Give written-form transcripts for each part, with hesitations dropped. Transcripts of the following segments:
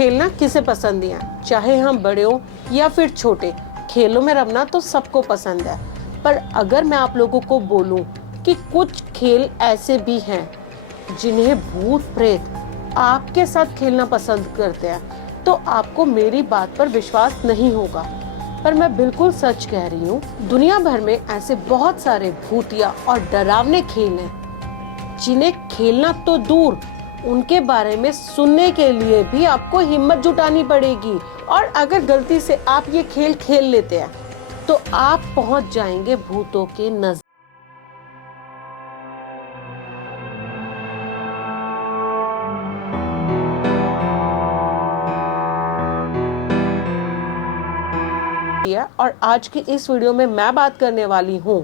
खेलना किसे पसंद नहीं है, चाहे हम बड़े हो या फिर छोटे। खेलों में रमना तो सबको पसंद है, पर अगर मैं आप लोगों को बोलूं कि कुछ खेल ऐसे भी हैं जिन्हें भूत प्रेत आपके साथ खेलना पसंद करते हैं, तो आपको मेरी बात पर विश्वास नहीं होगा, पर मैं बिल्कुल सच कह रही हूँ। दुनिया भर में ऐसे बहुत सारे भूतिया और डरावने खेल हैं जिन्हें खेलना तो दूर, उनके बारे में सुनने के लिए भी आपको हिम्मत जुटानी पड़ेगी। और अगर गलती से आप ये खेल खेल लेते हैं तो आप पहुंच जाएंगे भूतों के नजदीक। और आज की इस वीडियो में मैं बात करने वाली हूँ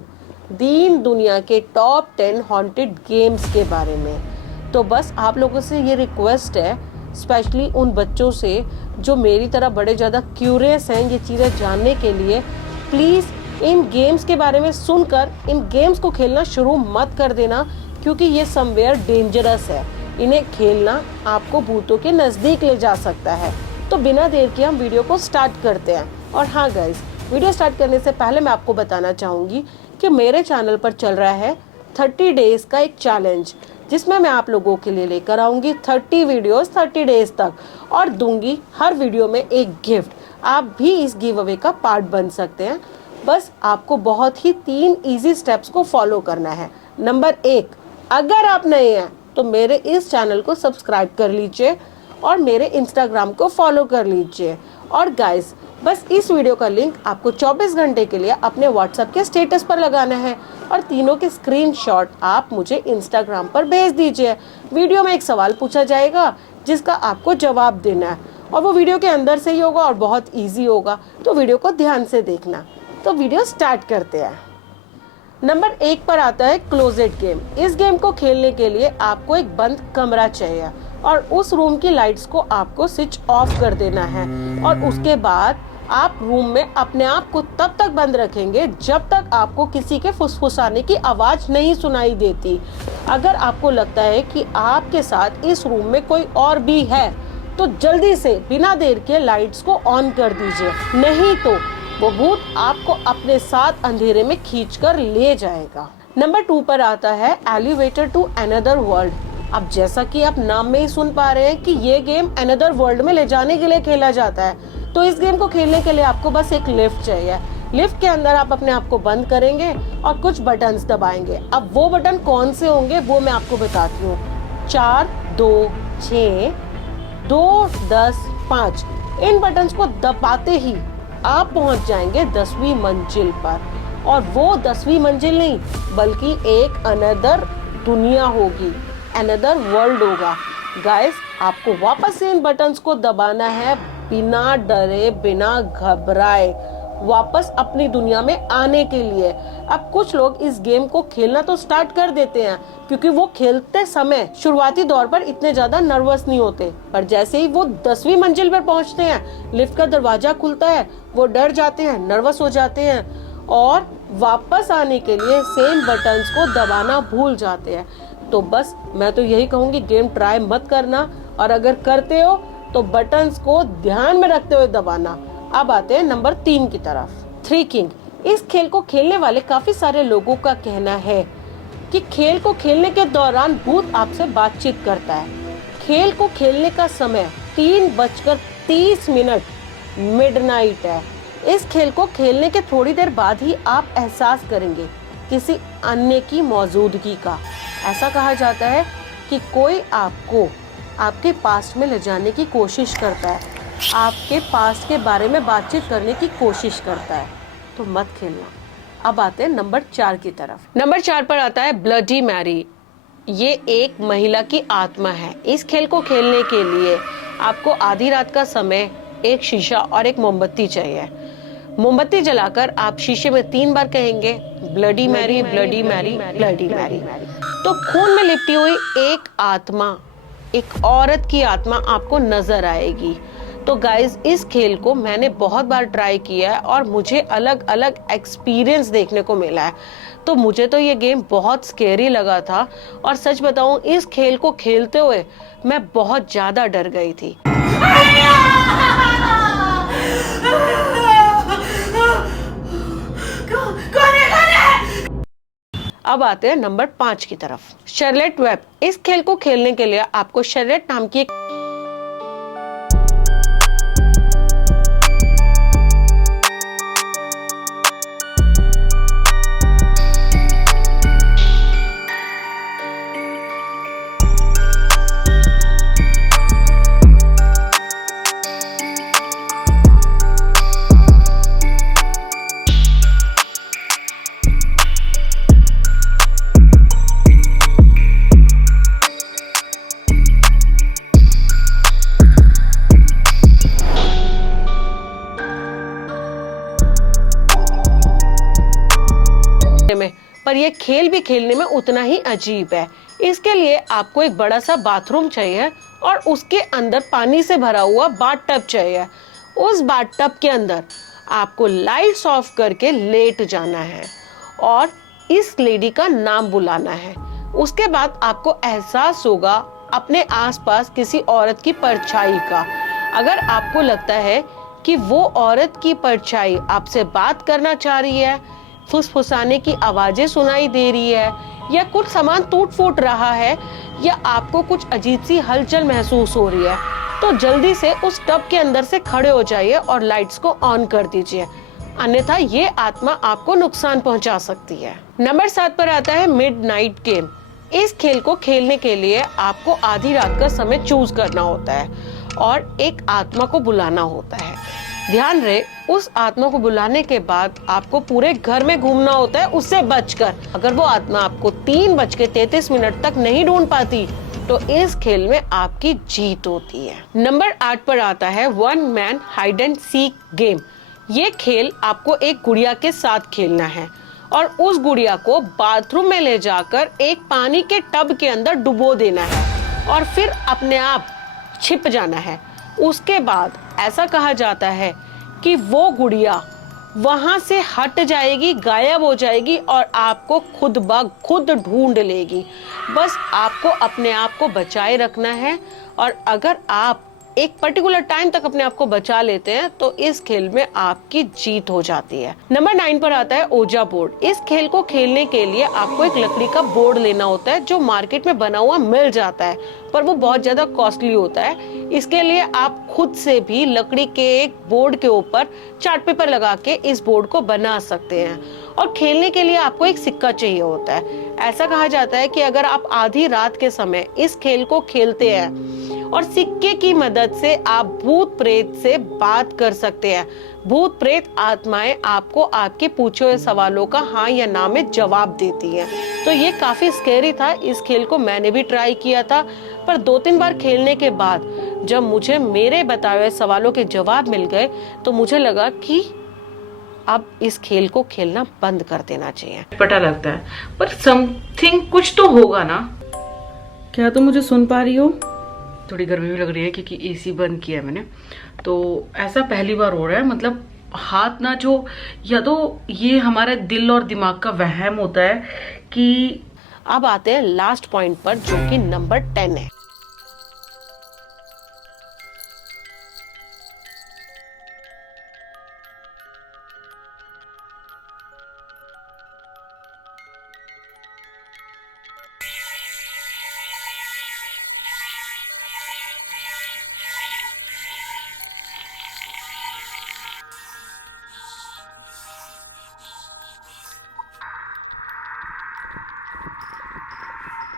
दीन दुनिया के टॉप 10 हॉन्टेड गेम्स के बारे में। तो बस आप लोगों से ये रिक्वेस्ट है, स्पेशली उन बच्चों से जो मेरी तरह बड़े ज़्यादा क्यूरियस हैं ये चीज़ें जानने के लिए, प्लीज़ इन गेम्स के बारे में सुनकर इन गेम्स को खेलना शुरू मत कर देना, क्योंकि ये समवेयर डेंजरस है। इन्हें खेलना आपको भूतों के नज़दीक ले जा सकता है। तो बिना देर के हम वीडियो को स्टार्ट करते हैं। और हाँ गाइज, वीडियो स्टार्ट करने से पहले मैं आपको बताना चाहूँगी कि मेरे चैनल पर चल रहा है 30 डेज का एक चैलेंज, जिसमें मैं आप लोगों के लिए लेकर आऊँगी 30 वीडियोस 30 डेज तक, और दूंगी हर वीडियो में एक गिफ्ट। आप भी इस गिव अवे का पार्ट बन सकते हैं। बस आपको बहुत ही 3 इजी स्टेप्स को फॉलो करना है। नंबर 1, अगर आप नए हैं तो मेरे इस चैनल को सब्सक्राइब कर लीजिए और मेरे इंस्टाग्राम को फॉलो कर लीजिए। और गाइस, बस इस वीडियो का लिंक आपको 24 घंटे के लिए अपने व्हाट्सएप के स्टेटस पर लगाना है और तीनों के स्क्रीनशॉट आप मुझे इंस्टाग्राम पर भेज दीजिए। वीडियो में एक सवाल पूछा जाएगा जिसका आपको जवाब देना है, और वो वीडियो के अंदर से ही होगा और बहुत इजी होगा, तो वीडियो को ध्यान से देखना। तो वीडियो स्टार्ट करते हैं। नंबर 1 पर आता है क्लोजेट गेम। इस गेम को खेलने के लिए आपको एक बंद कमरा चाहिए और उस रूम की लाइट्स को आपको स्विच ऑफ कर देना है, और उसके बाद आप रूम में अपने आप को तब तक बंद रखेंगे जब तक आपको किसी के फुसफुसाने की आवाज नहीं सुनाई देती। अगर आपको लगता है कि आपके साथ इस रूम में कोई और भी है तो जल्दी से बिना देर के लाइट्स को ऑन कर दीजिए, नहीं तो वो भूत आपको अपने साथ अंधेरे में खींचकर ले जाएगा। नंबर 2 पर आता है एलिवेटर टू अनदर वर्ल्ड। अब जैसा कि आप नाम में ही सुन पा रहे हैं कि ये गेम अनदर वर्ल्ड में ले जाने के लिए खेला जाता है। तो इस गेम को खेलने के लिए आपको बस एक लिफ्ट चाहिए। लिफ्ट के अंदर आप अपने आप को बंद करेंगे और कुछ बटन्स दबाएंगे। अब वो बटन कौन से होंगे वो मैं आपको बताती हूँ। 4, 2, 6, 2, 10, 5 इन बटन्स को दबाते ही आप पहुंच जाएंगे 10वीं मंजिल पर। और वो 10वीं मंजिल नहीं, बल्कि एक अनदर दुनिया होगी, अनदर वर्ल्ड होगा। गाइस, आपको वापस से इन बटन्स को दबाना है बिना डरे बिना घबराए, वापस अपनी दुनिया में आने के लिए। अब कुछ लोग इस गेम को खेलना तो स्टार्ट कर देते हैं, क्योंकि वो खेलते समय शुरुआती दौर पर इतने ज्यादा नर्वस नहीं होते, पर जैसे ही वो 10वीं मंजिल पर पहुंचते हैं, लिफ्ट का दरवाजा खुलता है, वो डर जाते हैं, नर्वस हो जाते हैं और वापस आने के लिए सेम बटन्स को दबाना भूल जाते हैं। तो बस मैं तो यही कहूंगी, गेम ट्राई मत करना, और अगर करते हो तो बटन्स को ध्यान में रखते हुए दबाना। अब आते हैं नंबर 3 की तरफ, 3 किंग। इस खेल को खेलने वाले काफी सारे लोगों का कहना है कि खेल को खेलने के दौरान भूत आपसे बातचीत करता है। खेल को खेलने का समय 3:30 मिडनाइट है। इस खेल को खेलने के थोड़ी देर बाद ही आप एहसास करेंगे किसी अन्य की मौजूदगी का। ऐसा कहा जाता है कि कोई आपको आपके पास्ट में ले जाने की कोशिश करता है, आपके पास्ट के बारे में बातचीत करने की कोशिश करता है, तो मत खेलना। अब आते हैं नंबर 4 की तरफ। नंबर 4 पर आता है ब्लडी मैरी। ये एक महिला की आत्मा है। इस खेल को खेलने के लिए आपको आधी रात का समय, एक शीशा और एक मोमबत्ती चाहिए। मोमबत्ती जलाकर आप शीशे में 3 बार कहेंगे bloody Mary, bloody Mary, bloody Mary. तो खून में लिपटी हुई एक आत्मा, एक औरत की आत्मा आपको नजर आएगी। तो गाइज, इस खेल को मैंने बहुत बार ट्राई किया है और मुझे अलग अलग एक्सपीरियंस देखने को मिला है। तो मुझे तो ये गेम बहुत स्केरी लगा था, और सच बताऊं, इस खेल को खेलते हुए मैं बहुत ज्यादा डर गई थी। अब आते हैं नंबर 5 की तरफ, शर्लेट वेब। इस खेल को खेलने के लिए आपको शर्लेट नाम की एक में, पर यह खेल भी खेलने में उतना ही अजीब है। इसके लिए आपको एक बड़ा सा बाथरूम चाहिए और उसके अंदर पानी से भरा हुआ बाथटब चाहिए। उस बाथटब के अंदर आपको लाइट्स ऑफ करके लेट जाना है और इस लेडी का नाम बुलाना है। उसके बाद आपको एहसास होगा अपने आसपास किसी औरत की परछाई का। अगर आपको लगता है कि वो औरत की परछाई आपसे बात करना चाह रही है, फुसफुसाने की आवाजें सुनाई दे रही है, या कुछ सामान टूट फूट रहा है, या आपको कुछ अजीब सी हलचल महसूस हो रही है, तो जल्दी से उस टब के अंदर से खड़े हो जाइए और लाइट्स को ऑन कर दीजिए, अन्यथा ये आत्मा आपको नुकसान पहुंचा सकती है। नंबर 7 पर आता है मिडनाइट गेम। इस खेल को खेलने के लिए आपको आधी रात का समय चूज करना होता है और एक आत्मा को बुलाना होता है। ध्यान रहे, उस आत्मा को बुलाने के बाद आपको पूरे घर में घूमना होता है उससे बचकर। अगर वो आत्मा आपको 3:33 तक नहीं ढूंढ पाती तो इस खेल में आपकी जीत होती है। नंबर 8 पर आता है one man hide and seek game. ये खेल आपको एक गुड़िया के साथ खेलना है और उस गुड़िया को बाथरूम में ले जाकर एक पानी के टब के अंदर डुबो देना है और फिर अपने आप छिप जाना है। उसके बाद ऐसा कहा जाता है कि वो गुड़िया वहां से हट जाएगी, गायब हो जाएगी और आपको खुद ब खुद ढूंढ लेगी। बस आपको अपने आप को बचाए रखना है और अगर आप एक पर्टिकुलर टाइम तक अपने आप को बचा लेते हैं तो इस खेल में आपकी जीत हो जाती है। नंबर 9 पर आता है ओजा बोर्ड। इस खेल को खेलने के लिए आपको एक लकड़ी का बोर्ड लेना होता है जो मार्केट में बना हुआ मिल जाता है, पर वो बहुत ज्यादा कॉस्टली होता है। इसके लिए आप खुद से भी लकड़ी के एक बोर्ड के ऊपर चार्ट पेपर लगा के इस बोर्ड को बना सकते हैं और खेलने के लिए आपको एक सिक्का चाहिए होता है। ऐसा कहा जाता है कि अगर आप आधी रात के समय इस खेल को खेलते हैं और सिक्के की मदद से आप भूत प्रेत से बात कर सकते हैं। भूत प्रेत आत्माएं आपको आपके पूछे हुए सवालों का हाँ या ना में जवाब देती हैं। तो ये काफी स्कैरी था। इस खेल को मैंने भी ट्राई किया था, पर 2-3 बार खेलने के बाद जब मुझे मेरे बताए हुए सवालों के जवाब मिल गए तो मुझे लगा कि अब इस खेल को खेलना बंद कर देना चाहिए। पता लगता है, पर समथिंग कुछ तो होगा ना। क्या तुम मुझे सुन पा रही हो? थोड़ी गर्मी भी लग रही है क्योंकि एसी बंद किया है मैंने, तो ऐसा पहली बार हो रहा है। मतलब हाथ ना जो, या तो ये हमारे दिल और दिमाग का वहम होता है कि। अब आते हैं लास्ट पॉइंट पर जो कि नंबर 10 है।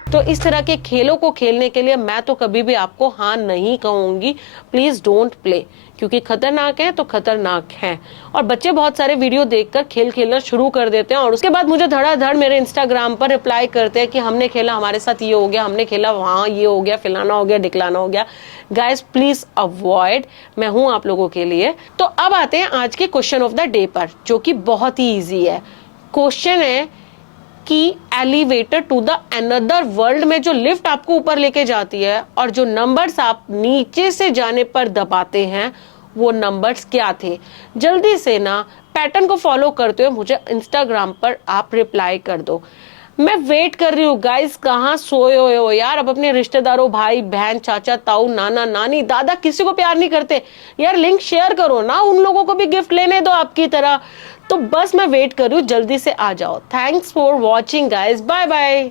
तो इस तरह के खेलों को खेलने के लिए मैं तो कभी भी आपको हाँ नहीं कहूंगी। प्लीज डोंट प्ले, क्योंकि खतरनाक है तो खतरनाक है। और बच्चे बहुत सारे वीडियो देखकर खेल खेलना शुरू कर देते हैं और उसके बाद मुझे धड़ाधड़ मेरे इंस्टाग्राम पर रिप्लाई करते हैं कि हमने खेला, हमारे साथ ये हो गया, हमने खेला, वहाँ ये हो गया, फलाना हो गया, ढिकलाना हो गया। गाइस प्लीज अवॉइड, मैं हूँ आप लोगों के लिए। तो अब आते हैं आज के क्वेश्चन ऑफ द डे पर, जो कि बहुत ही ईजी है। क्वेश्चन है कि elevator to the another world में जो लिफ्ट आपको ऊपर लेके जाती है और जो नंबर्स आप नीचे से जाने पर दबाते हैं वो नंबर्स क्या थे? जल्दी से ना पैटर्न को फॉलो करते हुए मुझे इंस्टाग्राम पर आप रिप्लाई कर दो। मैं वेट कर रही हूँ गाइस, कहाँ सोए हुए हो यार? अब अपने रिश्तेदारों, भाई बहन, चाचा ताऊ, नाना नानी, दादा, किसी को प्यार नहीं करते यार? लिंक शेयर करो ना, उन लोगों को भी गिफ्ट लेने दो आपकी तरह। तो बस मैं वेट कर रही हूँ, जल्दी से आ जाओ। Thanks for watching guys, bye bye.